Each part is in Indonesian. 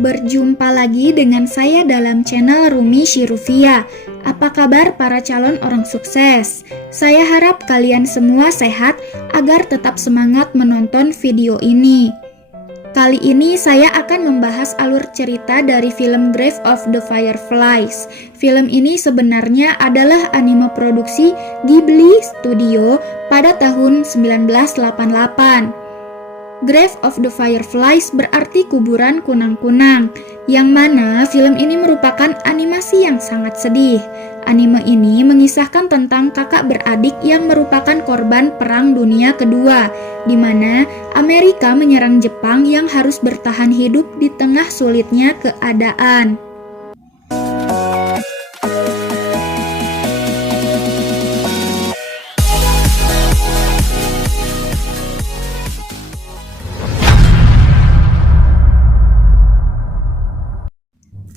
Berjumpa lagi dengan saya dalam channel Rumi Shirufia. Apa kabar para calon orang sukses? Saya harap kalian semua sehat agar tetap semangat menonton video ini. Kali ini saya akan membahas alur cerita dari film Grave of the Fireflies. Film ini sebenarnya adalah anime produksi Ghibli Studio pada tahun 1988. Grave of the Fireflies berarti kuburan kunang-kunang, yang mana film ini merupakan animasi yang sangat sedih. Anime ini mengisahkan tentang kakak beradik yang merupakan korban Perang Dunia Kedua, di mana Amerika menyerang Jepang yang harus bertahan hidup di tengah sulitnya keadaan.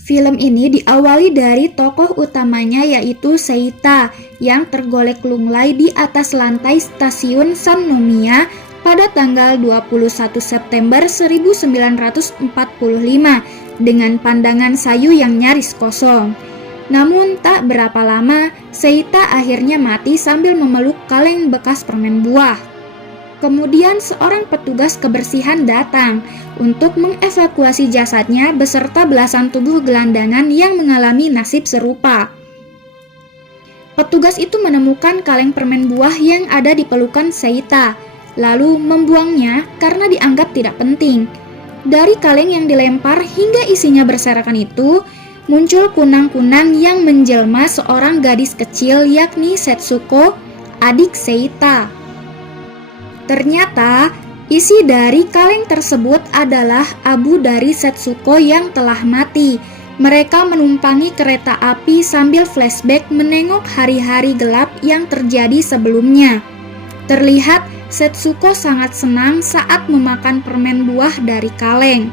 Film ini diawali dari tokoh utamanya yaitu Seita yang tergolek lunglai di atas lantai stasiun Sannomiya pada tanggal 21 September 1945 dengan pandangan sayu yang nyaris kosong. Namun tak berapa lama, Seita akhirnya mati sambil memeluk kaleng bekas permen buah. Kemudian seorang petugas kebersihan datang untuk mengevakuasi jasadnya beserta belasan tubuh gelandangan yang mengalami nasib serupa. Petugas itu menemukan kaleng permen buah yang ada di pelukan Seita, lalu membuangnya karena dianggap tidak penting. Dari kaleng yang dilempar hingga isinya berserakan itu, muncul kunang-kunang yang menjelma seorang gadis kecil yakni Setsuko, adik Seita. Ternyata, isi dari kaleng tersebut adalah abu dari Setsuko yang telah mati. Mereka menumpangi kereta api sambil flashback menengok hari-hari gelap yang terjadi sebelumnya. Terlihat Setsuko sangat senang saat memakan permen buah dari kaleng.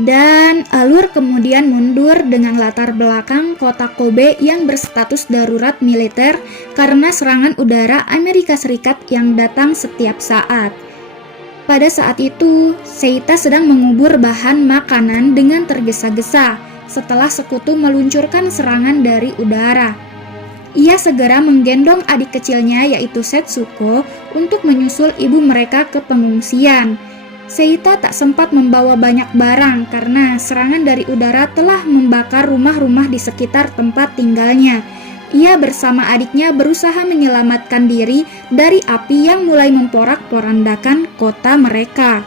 Dan alur kemudian mundur dengan latar belakang kota Kobe yang berstatus darurat militer karena serangan udara Amerika Serikat yang datang setiap saat. Pada saat itu, Seita sedang mengubur bahan makanan dengan tergesa-gesa setelah sekutu meluncurkan serangan dari udara. Ia segera menggendong adik kecilnya yaitu Setsuko untuk menyusul ibu mereka ke pengungsian. Seita tak sempat membawa banyak barang karena serangan dari udara telah membakar rumah-rumah di sekitar tempat tinggalnya. Ia bersama adiknya berusaha menyelamatkan diri dari api yang mulai memporak-porandakan kota mereka.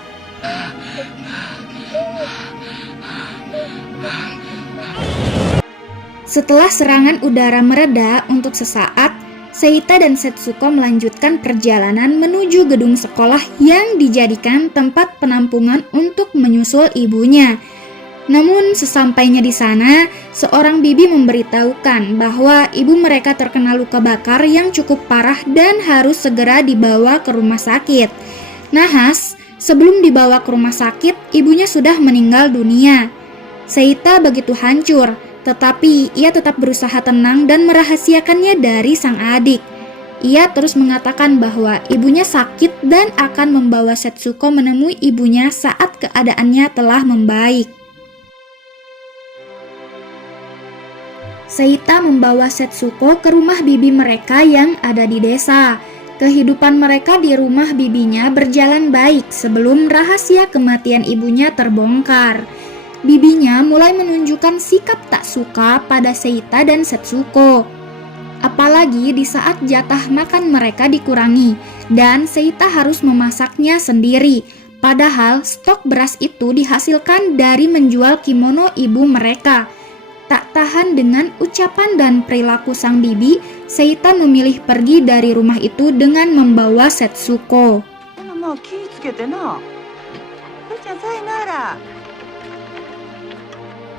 Setelah serangan udara mereda untuk sesaat, Seita dan Setsuko melanjutkan perjalanan menuju gedung sekolah yang dijadikan tempat penampungan untuk menyusul ibunya. Namun sesampainya di sana, seorang bibi memberitahukan bahwa ibu mereka terkena luka bakar yang cukup parah dan harus segera dibawa ke rumah sakit. Nahas, sebelum dibawa ke rumah sakit, ibunya sudah meninggal dunia. Seita begitu hancur, tetapi ia tetap berusaha tenang dan merahasiakannya dari sang adik. Ia terus mengatakan bahwa ibunya sakit dan akan membawa Setsuko menemui ibunya saat keadaannya telah membaik. Seita membawa Setsuko ke rumah bibi mereka yang ada di desa. Kehidupan mereka di rumah bibinya berjalan baik sebelum rahasia kematian ibunya terbongkar. Bibinya mulai menunjukkan sikap tak suka pada Seita dan Setsuko. Apalagi di saat jatah makan mereka dikurangi dan Seita harus memasaknya sendiri. Padahal stok beras itu dihasilkan dari menjual kimono ibu mereka. Tak tahan dengan ucapan dan perilaku sang bibi, Seita memilih pergi dari rumah itu dengan membawa Setsuko.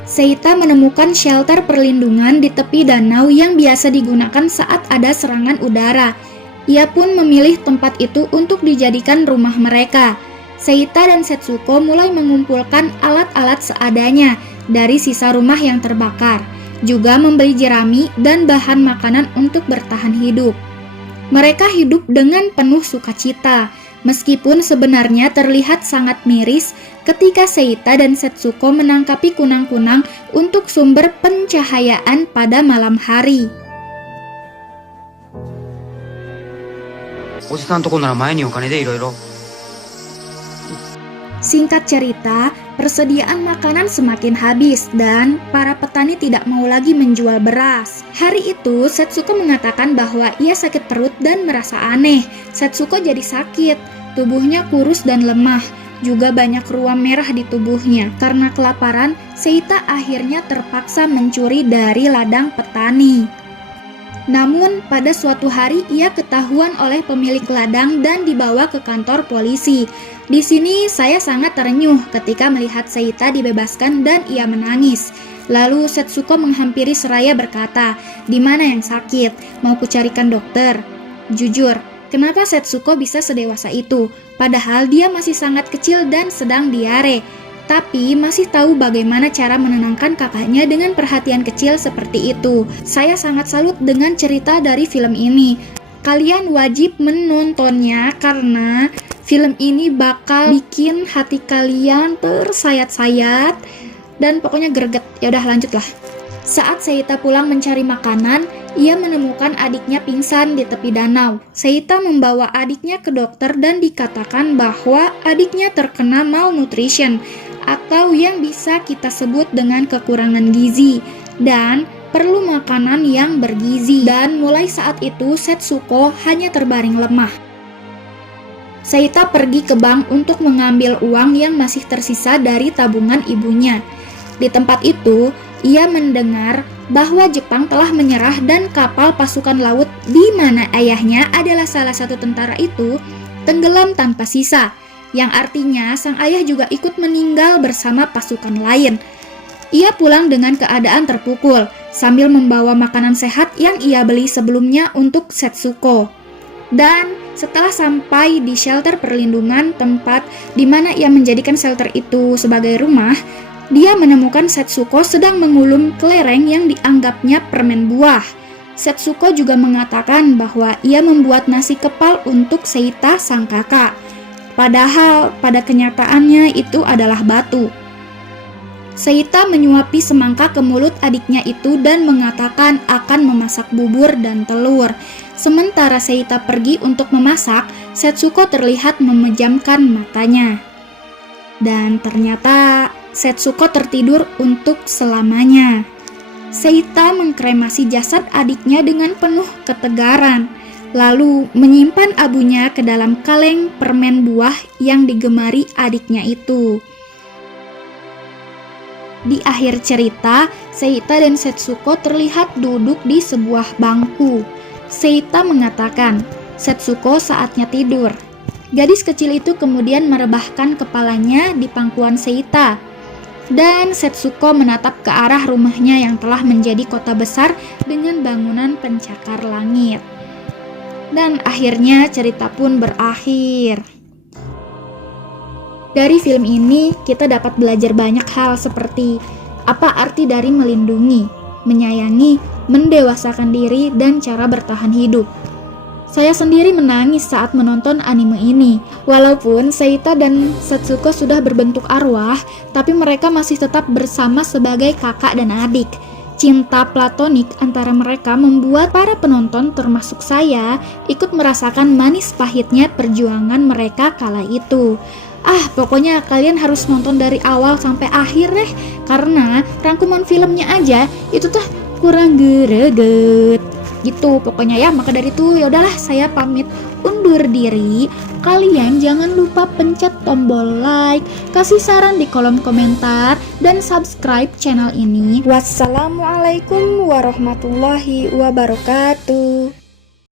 Seita menemukan shelter perlindungan di tepi danau yang biasa digunakan saat ada serangan udara. Ia pun memilih tempat itu untuk dijadikan rumah mereka. Seita dan Setsuko mulai mengumpulkan alat-alat seadanya dari sisa rumah yang terbakar, juga membeli jerami dan bahan makanan untuk bertahan hidup. Mereka hidup dengan penuh sukacita. Meskipun sebenarnya terlihat sangat miris ketika Seita dan Setsuko menangkapi kunang-kunang untuk sumber pencahayaan pada malam hari. Singkat cerita, persediaan makanan semakin habis dan para petani tidak mau lagi menjual beras. Hari itu, Setsuko mengatakan bahwa ia sakit perut dan merasa aneh. Setsuko jadi sakit, tubuhnya kurus dan lemah, juga banyak ruam merah di tubuhnya. Karena kelaparan, Seita akhirnya terpaksa mencuri dari ladang petani. Namun, pada suatu hari ia ketahuan oleh pemilik ladang dan dibawa ke kantor polisi. Di sini saya sangat terenyuh ketika melihat Seita dibebaskan dan ia menangis. Lalu Setsuko menghampiri seraya berkata, "Di mana yang sakit? Mau kucarikan dokter?" Jujur, kenapa Setsuko bisa sedewasa itu? Padahal dia masih sangat kecil dan sedang diare. Tapi masih tahu bagaimana cara menenangkan kakaknya dengan perhatian kecil seperti itu. Saya sangat salut dengan cerita dari film ini. Kalian wajib menontonnya karena film ini bakal bikin hati kalian tersayat-sayat dan pokoknya greget. Ya udah lanjutlah. Saat Seita pulang mencari makanan, ia menemukan adiknya pingsan di tepi danau. Seita membawa adiknya ke dokter dan dikatakan bahwa adiknya terkena malnutrition atau yang bisa kita sebut dengan kekurangan gizi dan perlu makanan yang bergizi. Dan mulai saat itu Setsuko hanya terbaring lemah. Seita pergi ke bank untuk mengambil uang yang masih tersisa dari tabungan ibunya. Di tempat itu, ia mendengar bahwa Jepang telah menyerah dan kapal pasukan laut di mana ayahnya adalah salah satu tentara itu tenggelam tanpa sisa, yang artinya sang ayah juga ikut meninggal bersama pasukan lain. Ia pulang dengan keadaan terpukul sambil membawa makanan sehat yang ia beli sebelumnya untuk Setsuko. Dan setelah sampai di shelter perlindungan, tempat di mana ia menjadikan shelter itu sebagai rumah, dia menemukan Setsuko sedang mengulum kelereng yang dianggapnya permen buah. Setsuko juga mengatakan bahwa ia membuat nasi kepal untuk Seita sang kakak. Padahal pada kenyataannya itu adalah batu. Seita menyuapi semangka ke mulut adiknya itu dan mengatakan akan memasak bubur dan telur. Sementara Seita pergi untuk memasak, Setsuko terlihat memejamkan matanya. Dan ternyata Setsuko tertidur untuk selamanya. Seita mengkremasi jasad adiknya dengan penuh ketegaran, lalu menyimpan abunya ke dalam kaleng permen buah yang digemari adiknya itu. Di akhir cerita, Seita dan Setsuko terlihat duduk di sebuah bangku. Seita mengatakan, "Setsuko saatnya tidur." Gadis kecil itu kemudian merebahkan kepalanya di pangkuan Seita. Dan Setsuko menatap ke arah rumahnya yang telah menjadi kota besar dengan bangunan pencakar langit. Dan akhirnya cerita pun berakhir. Dari film ini kita dapat belajar banyak hal seperti apa arti dari melindungi, menyayangi, mendewasakan diri, dan cara bertahan hidup. Saya sendiri menangis saat menonton anime ini. Walaupun Seita dan Setsuko sudah berbentuk arwah, tapi mereka masih tetap bersama sebagai kakak dan adik. Cinta platonik antara mereka membuat para penonton termasuk saya ikut merasakan manis pahitnya perjuangan mereka kala itu. Pokoknya kalian harus nonton dari awal sampai akhir deh, karena rangkuman filmnya aja itu tuh kurang greget. Gitu pokoknya ya. Maka dari itu ya udahlah, saya pamit undur diri. Kalian jangan lupa pencet tombol like, kasih saran di kolom komentar, dan subscribe channel ini. Wassalamualaikum warahmatullahi wabarakatuh.